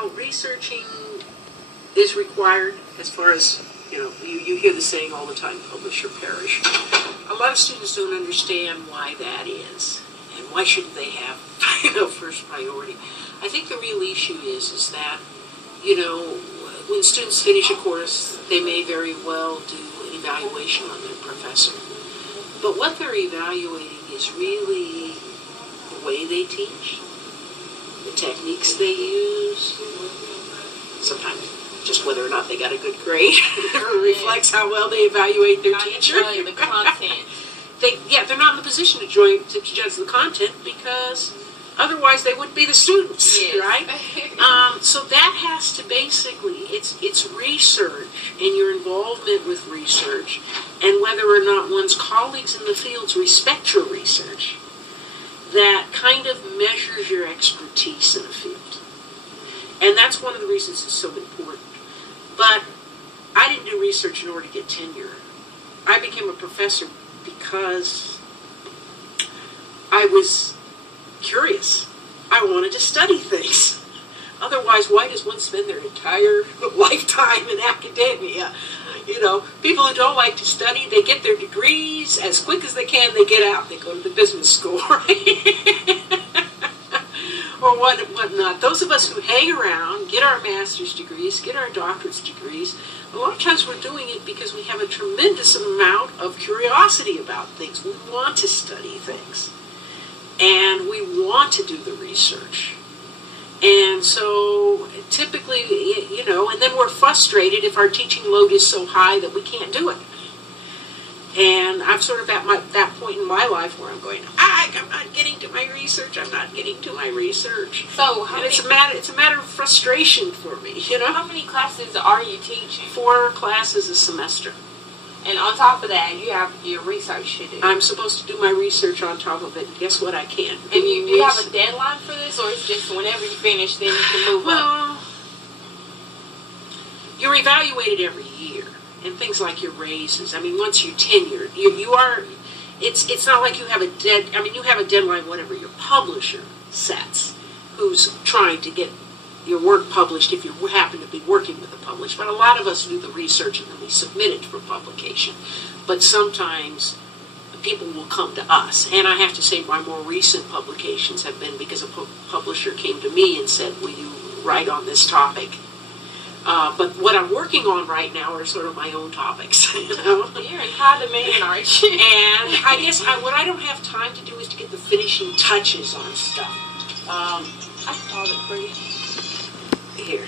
while researching is required, as far as, you hear the saying all the time, publish or perish. A lot of students don't understand why that is, and why shouldn't they have, first priority. I think the real issue is that, when students finish a course, they may very well do an evaluation on their professor. But what they're evaluating is really the way they teach, the techniques they use, sometimes just whether or not they got a good grade reflects how well they evaluate their teacher. Not the content. They're not in the position to judge the content, because otherwise they wouldn't be the students, right? So that has to basically, it's research and your involvement with research, and whether or not one's colleagues in the fields respect your research, that kind of measures your expertise in a field. And that's one of the reasons it's so important. But I didn't do research in order to get tenure. I became a professor because I was curious. I wanted to study things. Otherwise, why does one spend their entire lifetime in academia? People who don't like to study, they get their degrees as quick as they can, they get out. They go to the business school, right? Or whatnot. Those of us who hang around, get our master's degrees, get our doctorate degrees, a lot of times we're doing it because we have a tremendous amount of curiosity about things. We want to study things. And we want to do the research. And so typically, and then we're frustrated if our teaching load is so high that we can't do it. And I'm sort of at that point in my life where I'm going, I'm not getting to my research. I'm not getting to my research. So it's a matter of frustration for me. How many classes are you teaching? 4 classes a semester. And on top of that, you have your research to do. I'm supposed to do my research on top of it, and guess what? I can't. And you have a deadline for this, or it's just whenever you finish, then you can move on? You're evaluated every year, and things like your raises. Once you're tenured, you are. It's not like you have you have a deadline, whatever your publisher sets, who's trying to get your work published if you happen to be working with a publisher. But a lot of us do the research and then we submit it for publication. But sometimes people will come to us. And I have to say my more recent publications have been because a publisher came to me and said, will you write on this topic? But what I'm working on right now are sort of my own topics. You're in high demand, aren't you? And I guess what I don't have time to do is to get the finishing touches on stuff. I called it for you. Here.